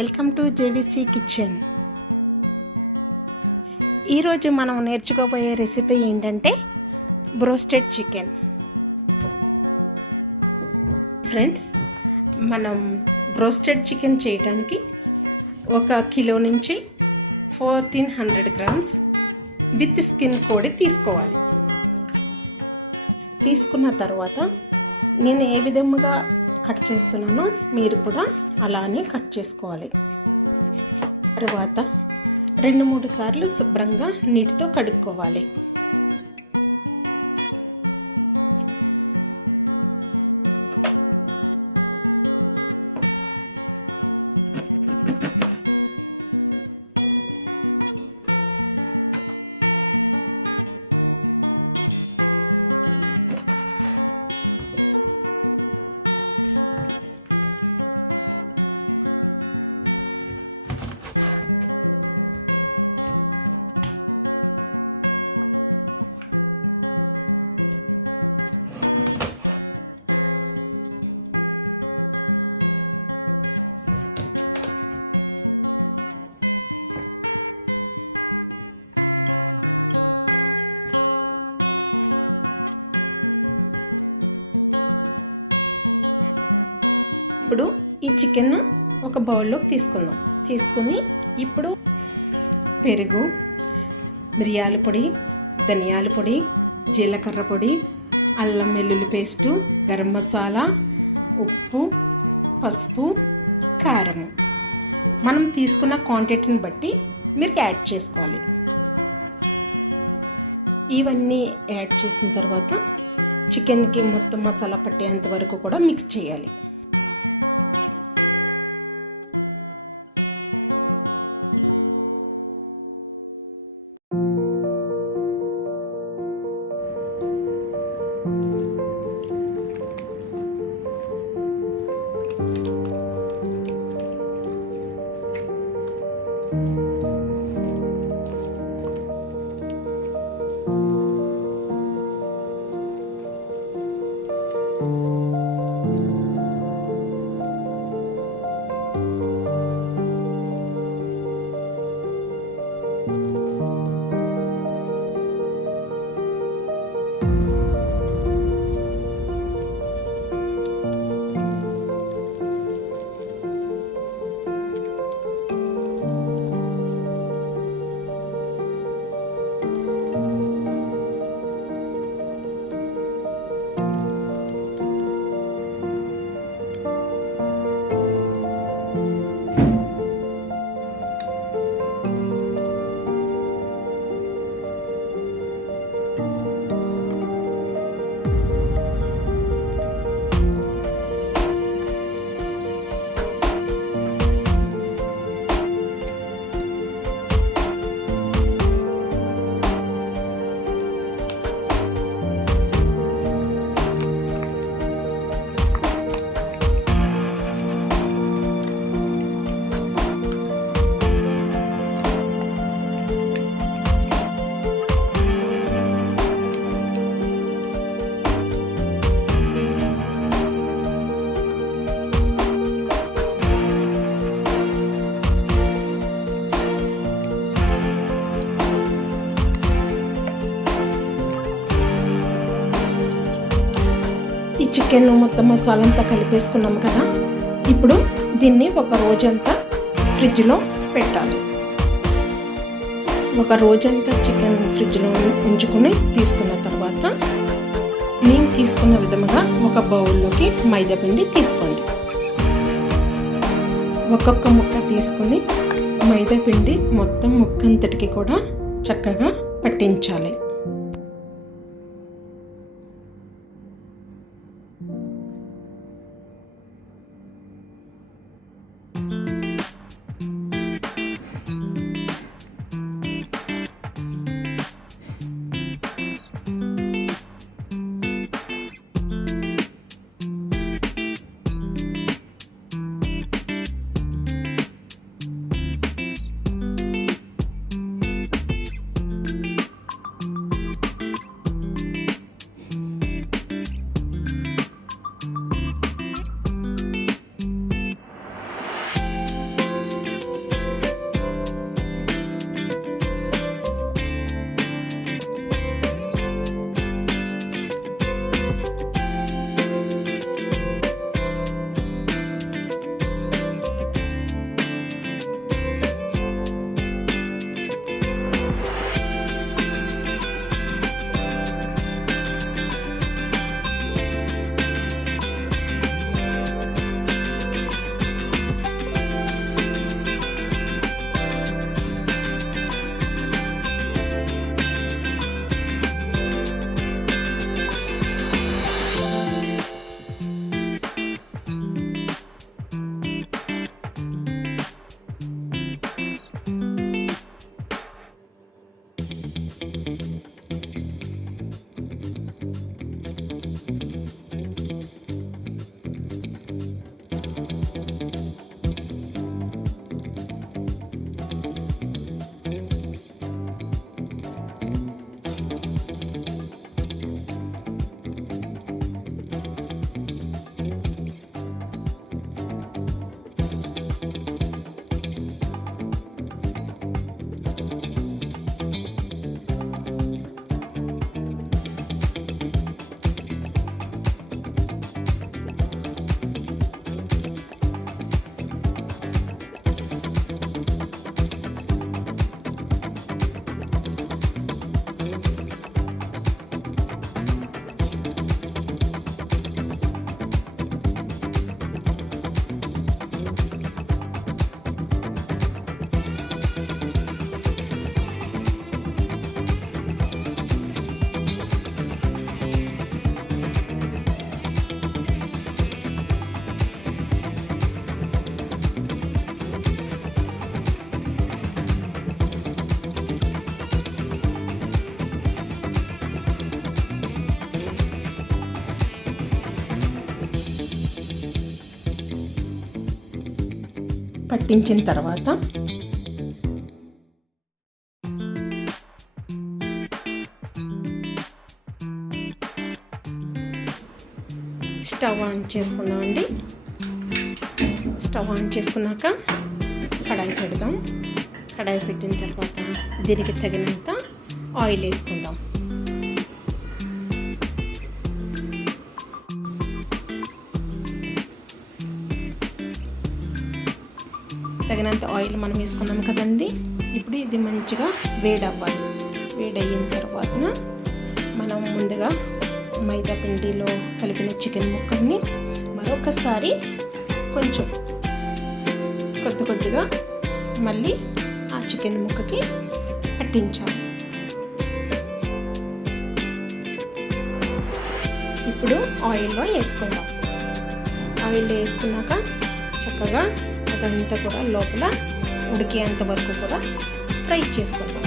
Welcome to JVC kitchen. ఈరోజు మనం నేర్చుకోబోయే recipe ఏంటంటే బ్రోస్టెడ్ చికెన్. ఫ్రెండ్స్, మనం బ్రోస్టెడ్ చికెన్ చేయడానికి 1 కిలో నుంచి 1400 గ్రామ్స్ విత్ స్కిన్ కోడి తీసుకోవాలి. తీసుకున్న తర్వాత నేను ఏ విధంగా కట్ చేస్తున్నానో మీరు కూడా అలానే కట్ చేసుకోవాలి. తర్వాత 2-3 సార్లు శుభ్రంగా నీటితో కడుక్కోవాలి. చికెన్ ఒక బౌల్లోకి తీసుకుని ఇప్పుడు పెరుగు, మిరియాల పొడి, ధనియాల పొడి, జీలకర్ర పొడి, అల్లం వెల్లుల్లి పేస్టు, గరం మసాలా, ఉప్పు, పసుపు, కారం మనం తీసుకున్న క్వాంటిటీని బట్టి మీరు యాడ్ చేసుకోవాలి. ఇవన్నీ యాడ్ చేసిన తర్వాత చికెన్కి మొత్తం మసాలా పట్టేంత వరకు కూడా మిక్స్ చేయాలి. చికెన్ మొత్తం మసాలా అంతా కలిపేసుకున్నాం కదా, ఇప్పుడు దీన్ని ఒక రోజంతా ఫ్రిడ్జ్లో పెట్టాలి. ఒక రోజంతా చికెన్ ఫ్రిడ్జ్లో ఉంచుకుని తీసుకున్న తర్వాత నేను తీసుకున్న విధముగా ఒక బౌల్లోకి మైదా పిండి తీసుకోండి. ఒక్కొక్క ముక్క తీసుకొని మైదా పిండి మొత్తం ముక్కంతటికి కూడా చక్కగా పట్టించాలి. పట్టించిన తర్వాత స్టవ్ ఆన్ చేసుకుందామండి. స్టవ్ ఆన్ చేసుకున్నాక కడాయి పెడదాం. కడాయి పెట్టిన తర్వాత దీనికి తగినంత ఆయిల్ వేసుకుందాం. తగినంత ఆయిల్ మనం వేసుకున్నాం కదండి. ఇప్పుడు ఇది మంచిగా వేడవ్వాలి. వేడయిన తర్వాత మనం ముందుగా మైదా పిండిలో కలిపిన చికెన్ ముక్కల్ని మరొకసారి కొంచెం కొద్దిగా మళ్ళీ ఆ చికెన్ ముక్కకి పట్టించాలి. ఇప్పుడు ఆయిల్లో వేసుకుందాం. ఆయిల్లో వేసుకున్నాక చక్కగా అదంతా కూడా లోపల ఉడికేంత వరకు కూడా ఫ్రై చేసుకుందాం.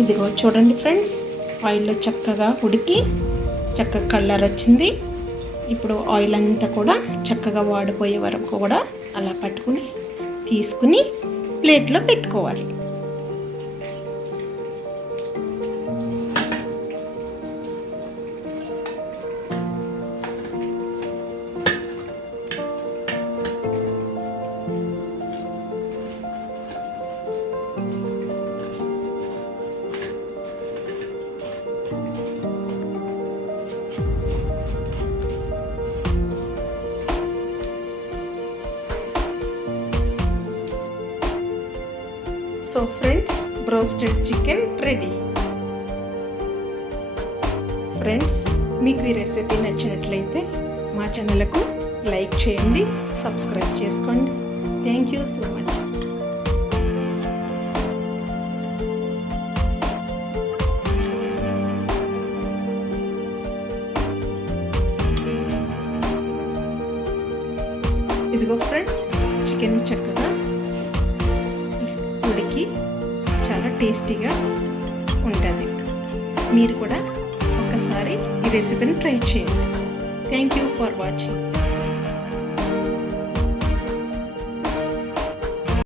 ఇదిగో చూడండి ఫ్రెండ్స్, ఆయిల్లో చక్కగా ఉడికి చక్కగా కలర్ వచ్చింది. ఇప్పుడు ఆయిల్ అంతా కూడా చక్కగా వాడిపోయే వరకు కూడా అలా పట్టుకుని తీసుకుని ప్లేట్లో పెట్టుకోవాలి. So friends, broasted chicken ready. Friends, మీకు ఈ రెసిపీ నచ్చినట్లయితే మా ఛానల్కు లైక్ చేయండి, సబ్స్క్రైబ్ చేసుకోండి. Thank you so much. ఇదిగో ఫ్రెండ్స్, చికెన్ చక్కగా ఉడికి చాలా టేస్టీగా ఉంటుంది. మీరు కూడా ఒకసారి ఈ రెసిపీని ట్రై చేయండి. Thank you for watching.